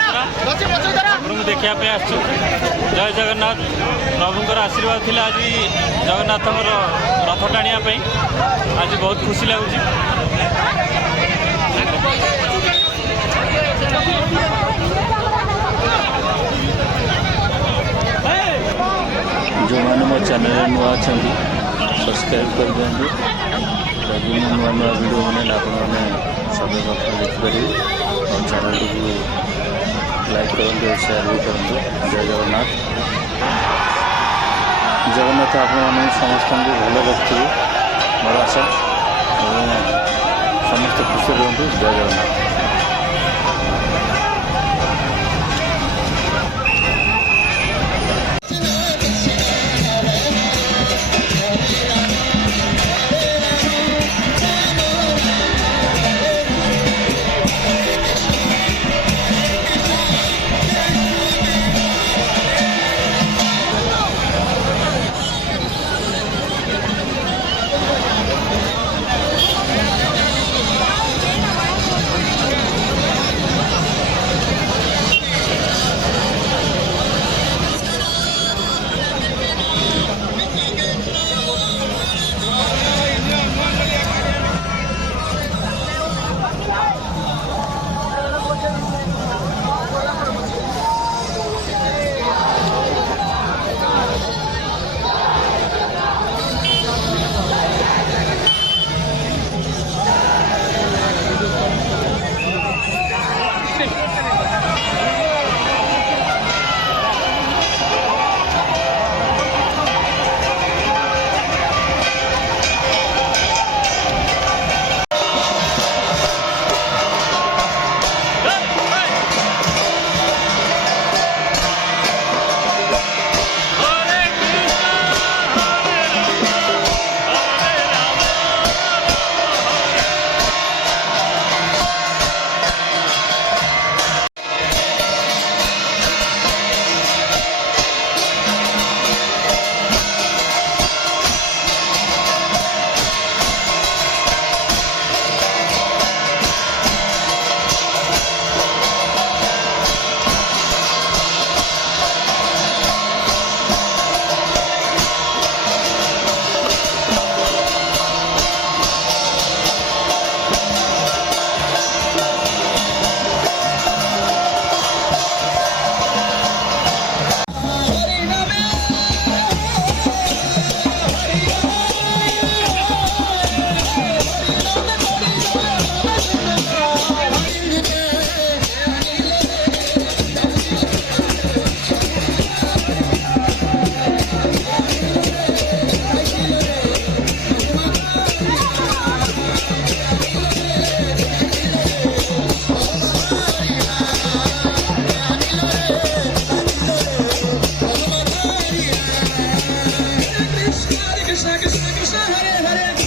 यात्रा आपको देखापी आसु जय जगन्नाथ प्रभुंर आशीर्वाद थिला आज जगन्नाथ रथ टाणियापी आज बहुत खुशी लगुच। जो मैंने मो चैनल नुआ अच्छा सब्सक्राइब कर दिखाँ ताकि नुआ नुआ वीडियो बने आपने सब देखिपारे और चैनल को लाइक करूँ शेयर भी करूँ। जय जगन्नाथ जगन्नाथ आपण समस्त भल रखिए मोर आशा समस्त खुशी रुहतु। जय Jagannath. Krishna Krishna Krishna Hare Hare